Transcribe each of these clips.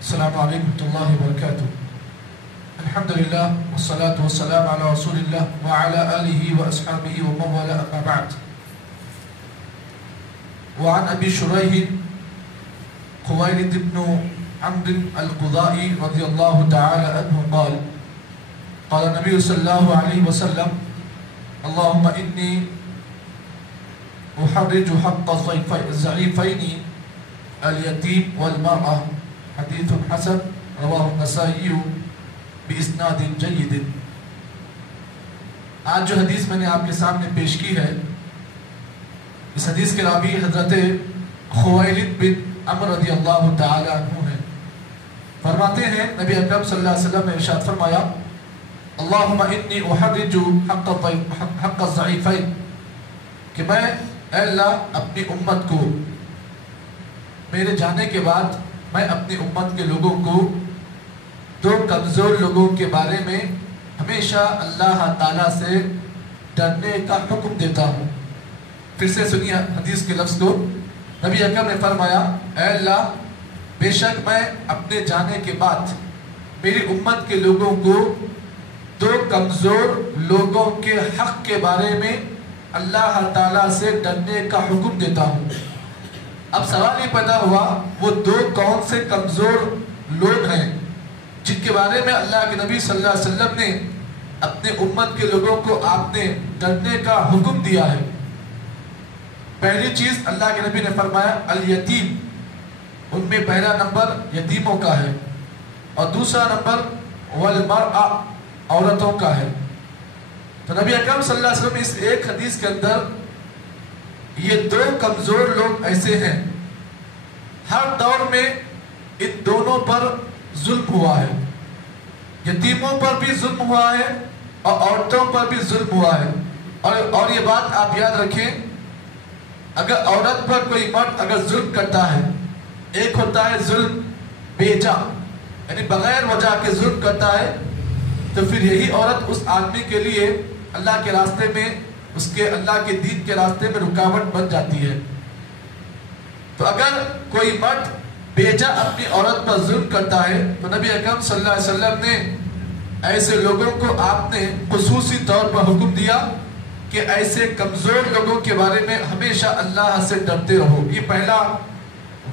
السلام علیکم ورحمۃ اللہ وبرکاتہ. الحمدللہ والصلاة والسلام علی رسول اللہ وعلی آلہ واصحابہ ومن والاه اما بعد. وعن ابی شریح خویلد بن عمرو القضائی رضی اللہ تعالی عنہ قال قال النبی صلی اللہ علیہ وسلم اللہم انی احرج حق الضعیفین الیتیم والمرأة. حدیث حسن رواہ النسائی باسناد جید. آج جو حدیث میں نے آپ کے سامنے پیش کی ہے، اس حدیث کے راوی حضرت خویلد بن عمرو رضی اللہ تعالی عنہ ہیں. فرماتے ہیں نبی اکرم صلی اللہ علیہ وسلم نے ارشاد فرمایا اللہم انی احرج حق الضعیفین، کہ میں اے اللہ اپنی امت کو میرے جانے کے بعد میں اپنی امت کے لوگوں کو دو کمزور لوگوں کے بارے میں ہمیشہ اللہ تعالیٰ سے ڈرنے کا حکم دیتا ہوں. پھر سے سنیے حدیث کے لفظ کو. نبی اکرم نے فرمایا اے اللہ بے شک میں اپنے جانے کے بعد میری امت کے لوگوں کو دو کمزور لوگوں کے حق کے بارے میں اللہ تعالیٰ سے ڈرنے کا حکم دیتا ہوں. اب سوال یہ پیدا ہوا وہ دو کون سے کمزور لوگ ہیں جن کے بارے میں اللہ کے نبی صلی اللہ علیہ وسلم نے اپنے امت کے لوگوں کو آپ نے ڈرنے کا حکم دیا ہے. پہلی چیز اللہ کے نبی نے فرمایا الیتیم، ان میں پہلا نمبر یتیموں کا ہے اور دوسرا نمبر والمرأة، عورتوں کا ہے. تو نبی اکرم صلی اللہ علیہ وسلم اس ایک حدیث کے اندر یہ دو کمزور لوگ ایسے ہیں ہر دور میں ان دونوں پر ظلم ہوا ہے. یتیموں پر بھی ظلم ہوا ہے اور عورتوں پر بھی ظلم ہوا ہے. اور یہ بات آپ یاد رکھیں، اگر عورت پر کوئی مرد اگر ظلم کرتا ہے، ایک ہوتا ہے ظلم بیجا یعنی بغیر وجہ کے ظلم کرتا ہے، تو پھر یہی عورت اس آدمی کے لیے اللہ کے راستے میں، اس کے اللہ کے دین کے راستے میں رکاوٹ بن جاتی ہے. تو اگر کوئی مرد بیجا اپنی عورت پر ظلم کرتا ہے تو نبی اکرم صلی اللہ علیہ وسلم نے ایسے لوگوں کو آپ نے خصوصی طور پر حکم دیا کہ ایسے کمزور لوگوں کے بارے میں ہمیشہ اللہ سے ڈرتے رہو. یہ پہلا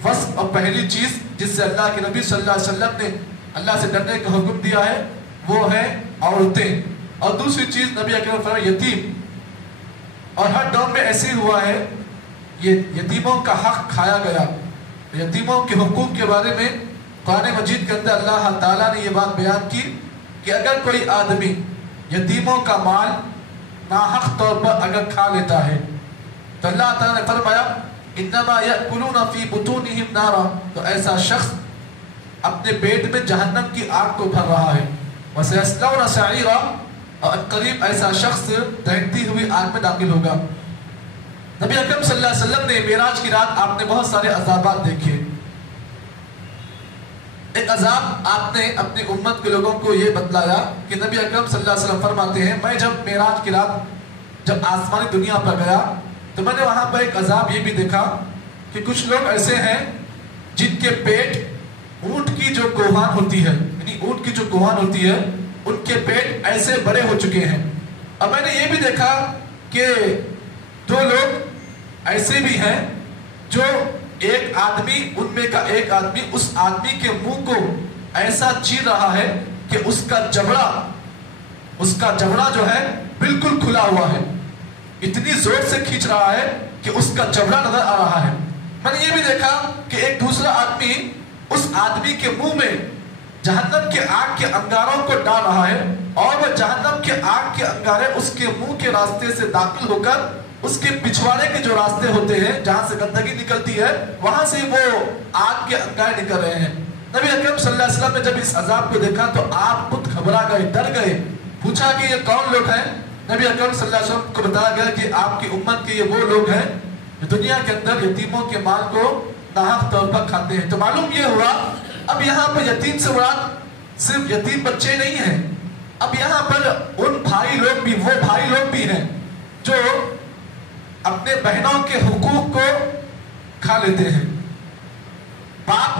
وصف اور پہلی چیز جس سے اللہ کے نبی صلی اللہ علیہ وسلم نے اللہ سے ڈرنے کا حکم دیا ہے وہ ہے عورتیں. اور دوسری چیز نبی اکرم فرمایا یتیم. اور ہر دور میں ایسے ہوا ہے یہ یتیموں کا حق کھایا گیا. یتیموں کے حقوق کے بارے میں قرآن مجید کے اندر اللہ تعالیٰ نے یہ بات بیان کی کہ اگر کوئی آدمی یتیموں کا مال ناحق طور پر اگر کھا لیتا ہے تو اللہ تعالیٰ نے فرمایا انما یأکلون فی بطونہم نارا، تو ایسا شخص اپنے پیٹ میں جہنم کی آگ کو بھر رہا ہے. وسیصلون سعیرا، اور قریب ایسا شخص دہتی ہوئی آگ میں داخل ہوگا. نبی اکرم صلی اللہ علیہ وسلم نے معراج کی رات آپ نے بہت سارے عذابات دیکھے. ایک عذاب آپ نے اپنی امت کے لوگوں کو یہ بتلایا کہ نبی اکرم صلی اللہ علیہ وسلم فرماتے ہیں میں جب معراج کی رات جب آسمانی دنیا پر گیا تو میں نے وہاں پر ایک عذاب یہ بھی دیکھا کہ کچھ لوگ ایسے ہیں جن کے پیٹ اونٹ کی جو کوہان ہوتی ہے، یعنی اونٹ کی جو کوہان ہوتی ہے ان کے پیٹ ایسے بڑے ہو چکے ہیں. اور میں نے یہ بھی دیکھا کہ دو لوگ ایسے بھی ہیں جو ایک آدمی ان میں کا ایک آدمی اس آدمی کے منہ کو ایسا چیر رہا ہے کہ اس کا جبڑا جو ہے بالکل کھلا ہوا ہے، اتنی زور سے کھینچ رہا ہے کہ اس کا جبڑا نظر آ رہا ہے. میں نے یہ بھی دیکھا کہ ایک دوسرا آدمی اس آدمی کے منہ میں جہنم کے آگ کے انگاروں کو ڈال رہا ہے اور وہ جہنم کے آگ کے انگارے اس کے منہ کے راستے سے داخل ہو کر اس کے پچھواڑے کے جو راستے ہوتے ہیں جہاں سے گندگی نکلتی ہے وہاں سے وہ آگ کے انگارے نکل رہے ہیں. نبی اکرم صلی اللہ علیہ وسلم نے جب اس عذاب کو دیکھا تو آپ خود گھبرا گئے، ڈر گئے. پوچھا کہ یہ کون لوگ ہیں؟ نبی اکرم صلی اللہ علیہ وسلم کو بتایا گیا کہ آپ کی امت کے یہ وہ لوگ ہیں جو دنیا کے اندر یتیموں کے مال کو ناحق طور پر کھاتے ہیں. تو معلوم یہ ہوا اب یہاں پر یتیم سے مراد صرف یتیم بچے نہیں ہیں، اب یہاں پر ان بھائی لوگ بھی، وہ بھائی لوگ بھی ہیں جو اپنے بہنوں کے حقوق کو کھا لیتے ہیں. باپ